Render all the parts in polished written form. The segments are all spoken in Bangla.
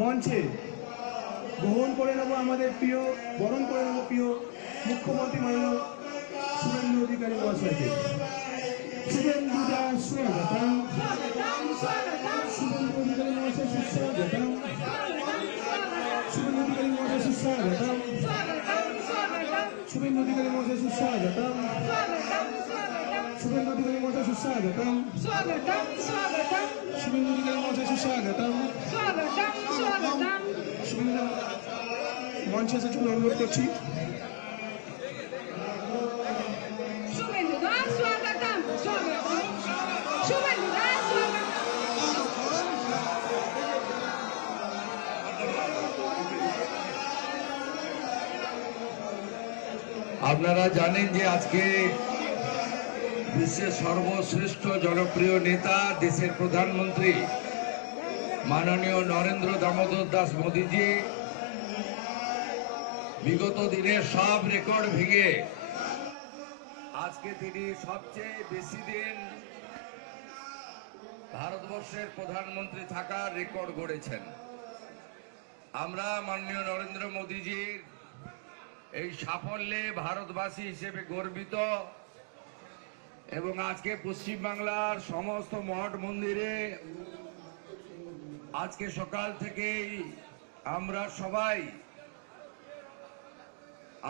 মঞ্চে গ্রহণ করে নেব আমাদের প্রিয়, বরণ করে নেব প্রিয় মুখ্যমন্ত্রী মাননীয় শুভেন্দু অধিকারী মহাশয়কে। শুভেন্দু দাস স্বাগতম, শুভেন্দু অধিকারী মহাশয় সুস্বাগতম, শুভেন্দু অধিকারী মহাশয় সুস্বাগতম, শুভেন্দু অধিকারী মহাশয় সুস্বাগতম, শুভেন্দু অধিকারী মহাশয় সুস্বাগতম, শুভেন্দু অধিকারী মহাশয় সুস্বাগতম। শুভেন্দু মঞ্চে এসে চলে অনুরোধ করছি। আপনারা জানেন যে আজকে বিশ্বের সর্বশ্রেষ্ঠ জনপ্রিয় নেতা, দেশের প্রধানমন্ত্রী মাননীয় নরেন্দ্র দামোদর দাস মোদীজি বিগত দিনের সব রেকর্ড ভেঙে আজকে তিনি সবচেয়ে বেশি দিন ভারতবর্ষের প্রধানমন্ত্রী থাকার রেকর্ড গড়েছেন। আমরা মাননীয় নরেন্দ্র মোদীজির এই সাফল্যে ভারতবাসী হিসেবে গর্বিত এবং আজকে পশ্চিমবাংলার সমস্ত মঠ মন্দিরে আজকে সকাল থেকেই আমরা সবাই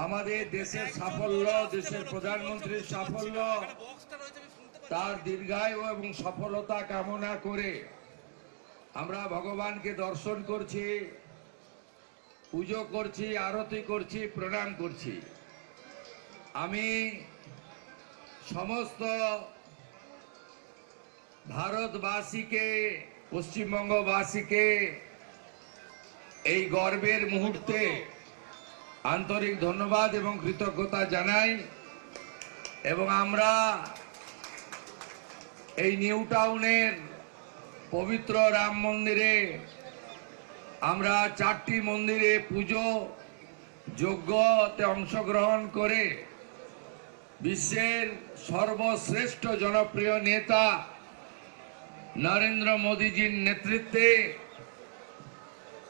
আমাদের দেশের সাফল্য, দেশের প্রধানমন্ত্রীর সাফল্য, তার দীর্ঘায়ু এবং সফলতা কামনা করে আমরা ভগবানকে দর্শন করছি, পুজো করছি, আরতি করছি, প্রণাম করছি। আমি সমস্ত ভারতবাসীকে, পশ্চিমবঙ্গবাসীকে এই গর্বের মুহূর্তে আন্তরিক ধন্যবাদ এবং কৃতজ্ঞতা জানাই। এবং আমরা এই নিউ টাউনের পবিত্র রাম মন্দিরে আমরা 4টি মন্দিরে পুজো যজ্ঞতে অংশগ্রহণ করে বিশ্বের সর্বশ্রেষ্ঠ জনপ্রিয় নেতা নরেন্দ্র মোদীজির নেতৃত্বে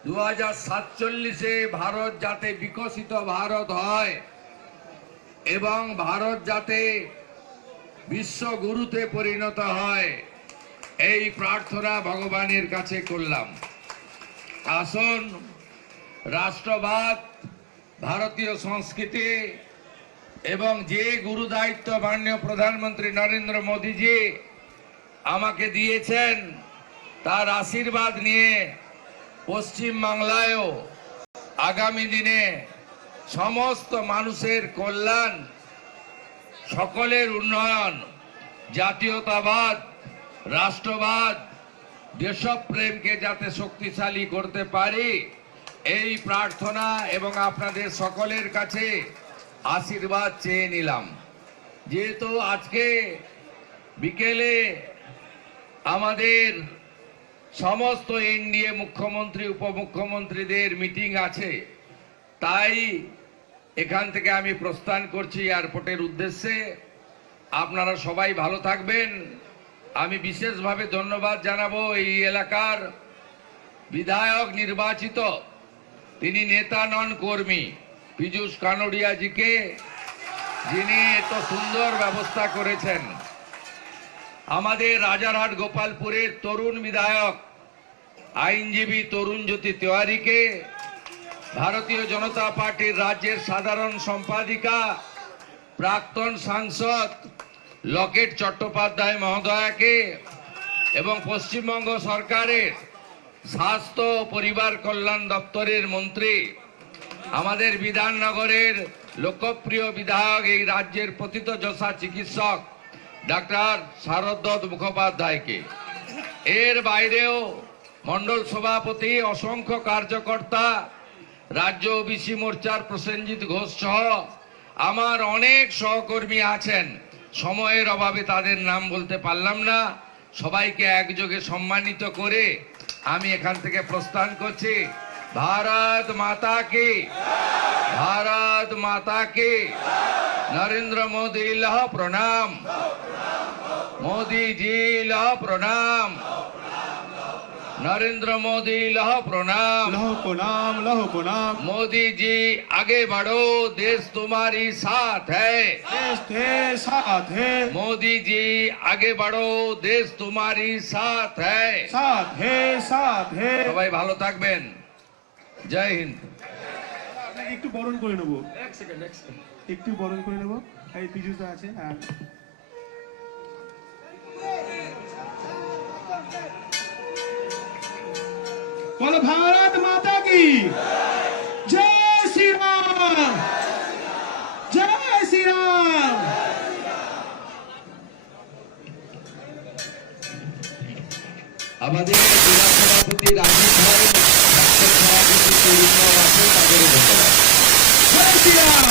2047-এ ভারত যাতে বিকশিত ভারত হয় এবং ভারত যাতে বিশ্বগুরুতে পরিণত হয়, এই প্রার্থনা ভগবানের কাছে করলাম। আসুন, রাষ্ট্রবাদ, ভারতীয় সংস্কৃতি এবং যে গুরু দায়িত্ব মাননীয় প্রধানমন্ত্রী নরেন্দ্র মোদীজি আমাকে দিয়েছেন, তার আশীর্বাদ নিয়ে পশ্চিম বাংলায়ও আগামী দিনে সমস্ত মানুষের কল্যাণ, সকলের উন্নয়ন, জাতীয়তাবাদ, রাষ্ট্রবাদ, দেশপ্রেমকে যাতে শক্তিশালী করতে পারি, এই প্রার্থনা এবং আপনাদের সকলের কাছে আশীর্বাদ চেয়ে নিলাম। যেহেতু আজকে বিকেলে আমাদের সমস্ত এনডিএ মুখ্যমন্ত্রী, উপমুখ্যমন্ত্রীদের মিটিং আছে, তাই এখান থেকে আমি প্রস্থান করছি এয়ারপোর্টের উদ্দেশ্যে। আপনারা সবাই ভালো থাকবেন। আমি বিশেষভাবে ধন্যবাদ জানাবো এই এলাকার বিধায়ক নির্বাচিত, তিনি নেতা নন, কর্মী, পীযূষ কানোডিয়াজিকে, যিনি এত সুন্দর ব্যবস্থা করেছেন। আমাদের রাজারহাট গোপালপুরের তরুণ বিধায়ক আইনজীবী তরুণজ্যোতি তেওয়ারিকে, ভারতীয় জনতা পার্টির রাজ্যের সাধারণ সম্পাদিকা প্রাক্তন সাংসদ লকেট চট্টোপাধ্যায় মহোদয়াকে এবং পশ্চিমবঙ্গ সরকারের স্বাস্থ্য ও পরিবার কল্যাণ দপ্তরের মন্ত্রী, আমাদের বিধাননগরের লোকপ্রিয় বিধায়ক, এই রাজ্যের প্রথিতযশা চিকিৎসক ডাক্তার শারদত্ত মুখোপাধ্যায়কে, এর বাইরেও মন্ডল সভাপতি, অসংখ্য কার্যকর্তা, রাজ্য ওবিসি মোর্চার প্রসেনজিৎ ঘোষ সহ আমার অনেক সহকর্মী আছেন। সময়ের অভাবে তাদের নাম বলতে পারলাম না। সবাইকে একযোগে সম্মানিত করে আমি এখান থেকে প্রস্থান করছি। ভারত মাতা কি, ভারত মাতা কি। নরেন্দ্র মোদী লহ প্রণাম, মোদী জি লহ প্রণাম, नरेंद्र मोदी लह प्रणाम। लहो प्रणाम, लहो प्रणाम। मोदी जी आगे बढ़ो, देश तुम्हारी साथ है। देश थे साथ है, मोदी जी आगे बढ़ो, देश तुम्हारी साथ है। साथ है, साथ है। সবাই ভালো থাকবেন। জয় হিন্দ। একটু বরণ করে নেবো, একটু বরণ করে নেবো। এই পিজুসা আছে। হ্যাঁ, बोलो भारत माता की जय श्री राम, जय श्री राम। আমাদের জেলা সভাপতি রাজীব ভাই, রাষ্ট্র সভাপতি তরুণ আছে, তাদের ধন্যবাদ। जय श्री राम।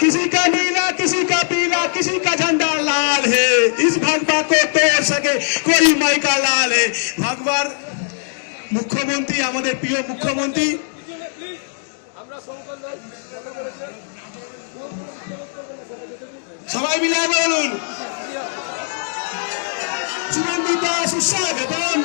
किसी का नीला, किसी का पीला, किसी का झंडा लाल है। इस भगवा को तोड़ सके कोई माई का लाल है। भगवान মুখ্যমন্ত্রী, আমাদের প্রিয় মুখ্যমন্ত্রী, সবাই মিলে বলুন সুনন্দিতা সুস্বাগতম।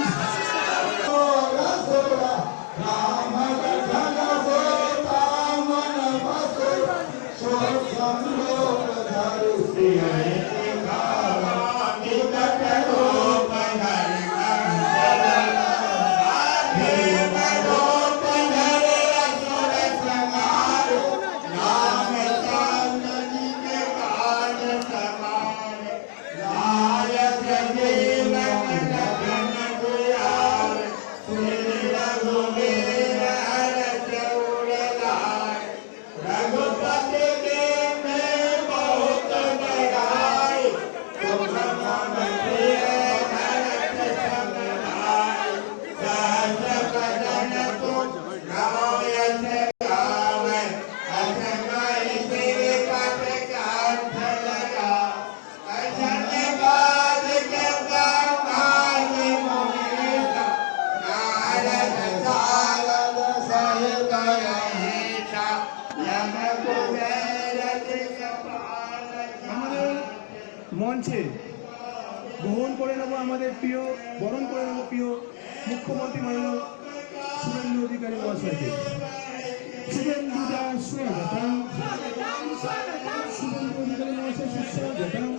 মঞ্চে গ্রহণ করে নেব আমাদের প্রিয়, বরণ করে নেব প্রিয় মুখ্যমন্ত্রী মাননীয় শুভেন্দু অধিকারী মহাশয়কে। শুভেন্দু দাস স্বাগতম, শুভেন্দু অধিকারী মহাশয় সুস্বাগতম।